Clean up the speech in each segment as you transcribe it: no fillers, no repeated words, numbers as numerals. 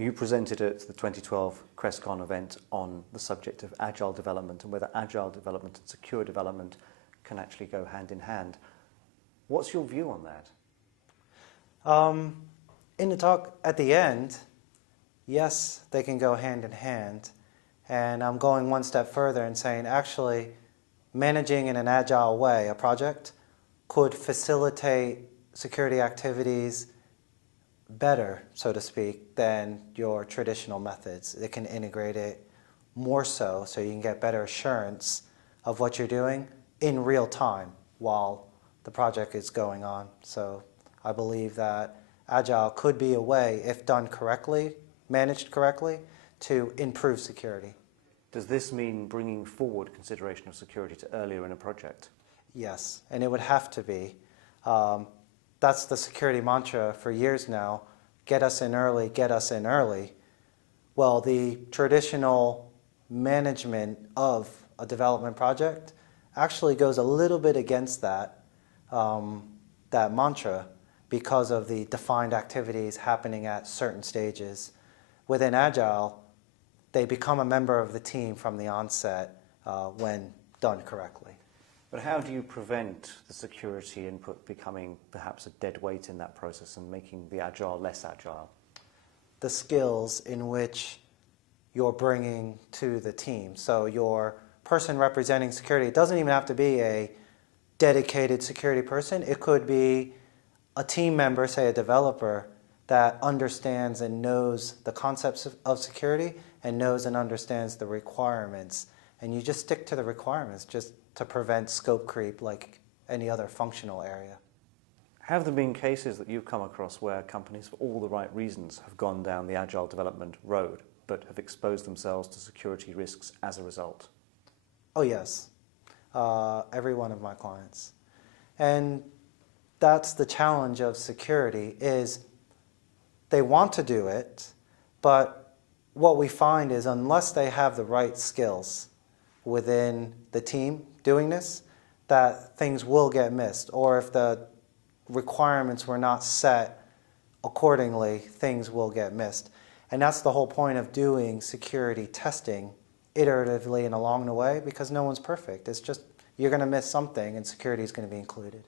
You presented at the 2012 CREST event on the subject of agile development and whether agile development and secure development can actually go hand in hand. What's your view on that? In the talk at the end, yes, they can go hand in hand. And I'm going one step further and saying actually managing in an agile way a project could facilitate security activities better, so to speak, than your traditional methods. It can integrate it more so you can get better assurance of what you're doing in real time while the project is going on. So I believe that Agile could be a way, if done correctly, managed correctly, to improve security. Does this mean bringing forward consideration of security to earlier in a project? Yes, and it would have to be. That's the security mantra for years now. Get us in early, get us in early. Well, the traditional management of a development project actually goes a little bit against that, that mantra because of the defined activities happening at certain stages. Within Agile, they become a member of the team from the onset when done correctly. But how do you prevent the security input becoming perhaps a dead weight in that process and making the Agile less agile? The skills in which you're bringing to the team. So your person representing security, it doesn't even have to be a dedicated security person. It could be a team member, say a developer, that understands and knows the concepts of security and knows and understands the requirements. And you just stick to the requirements just to prevent scope creep like any other functional area. Have there been cases that you've come across where companies, for all the right reasons, have gone down the agile development road but have exposed themselves to security risks as a result? Oh yes, every one of my clients. And that's the challenge of security is they want to do it, but what we find is unless they have the right skills within the team doing this, that things will get missed. Or if the requirements were not set accordingly, things will get missed. And that's the whole point of doing security testing iteratively and along the way, because no one's perfect. It's just you're going to miss something and security is going to be included.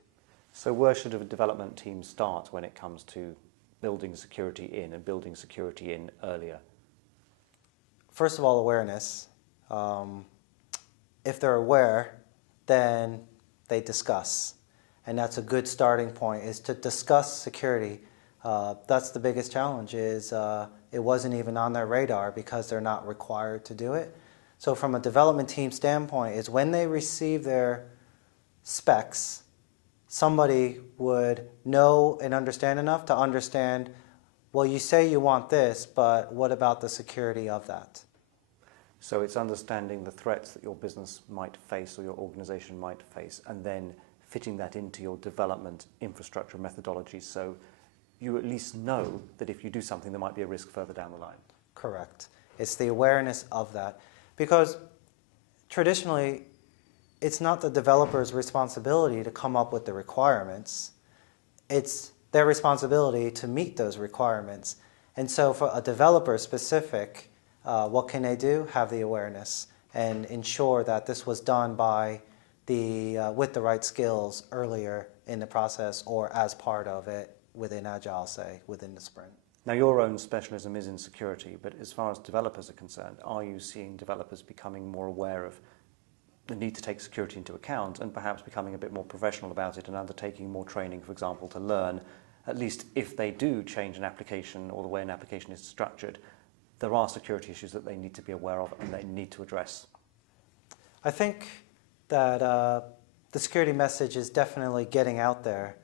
So where should a development team start when it comes to building security in and building security in earlier? First of all, awareness. If they're aware, then they discuss. And that's a good starting point, is to discuss security. That's the biggest challenge, is it wasn't even on their radar because they're not required to do it. So from a development team standpoint, is when they receive their specs, somebody would know and understand enough to understand, well, you say you want this, but what about the security of that? So it's understanding the threats that your business might face or your organization might face, and then fitting that into your development infrastructure methodologies, so you at least know that if you do something, there might be a risk further down the line. Correct. It's the awareness of that. Because traditionally, it's not the developer's responsibility to come up with the requirements. It's their responsibility to meet those requirements. And so for a developer specific, what can they do? Have the awareness and ensure that this was done by with the right skills earlier in the process or as part of it within Agile, say, within the sprint. Now, your own specialism is in security, but as far as developers are concerned, are you seeing developers becoming more aware of the need to take security into account and perhaps becoming a bit more professional about it and undertaking more training, for example, to learn, at least if they do change an application or the way an application is structured, there are security issues that they need to be aware of and they need to address? I think that the security message is definitely getting out there,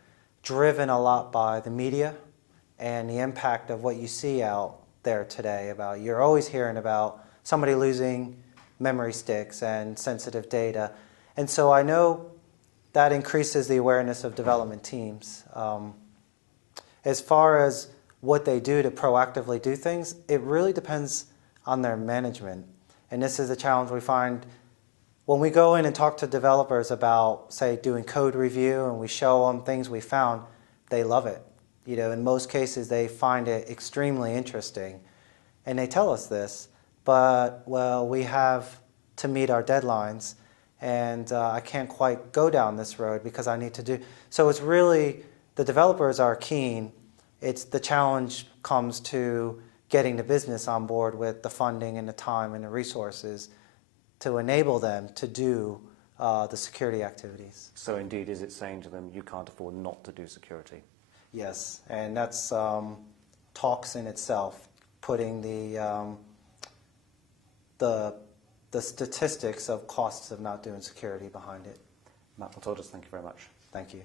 driven a lot by the media and the impact of what you see out there today. About you're always hearing about somebody losing memory sticks and sensitive data. And so I know that increases the awareness of development teams. As far as what they do to proactively do things, it really depends on their management. And this is a challenge we find when we go in and talk to developers about, say, doing code review and we show them things we found, they love it. You know, in most cases, they find it extremely interesting. and they tell us this, but, well, we have to meet our deadlines, and I can't quite go down this road because I need to do. So it's really, the developers are keen. It's the challenge comes to getting the business on board with the funding and the time and the resources to enable them to do the security activities. So indeed, is it saying to them, you can't afford not to do security? Yes, and that's talks in itself, putting the statistics of costs of not doing security behind it. Matt Bartoldous, thank you very much. Thank you.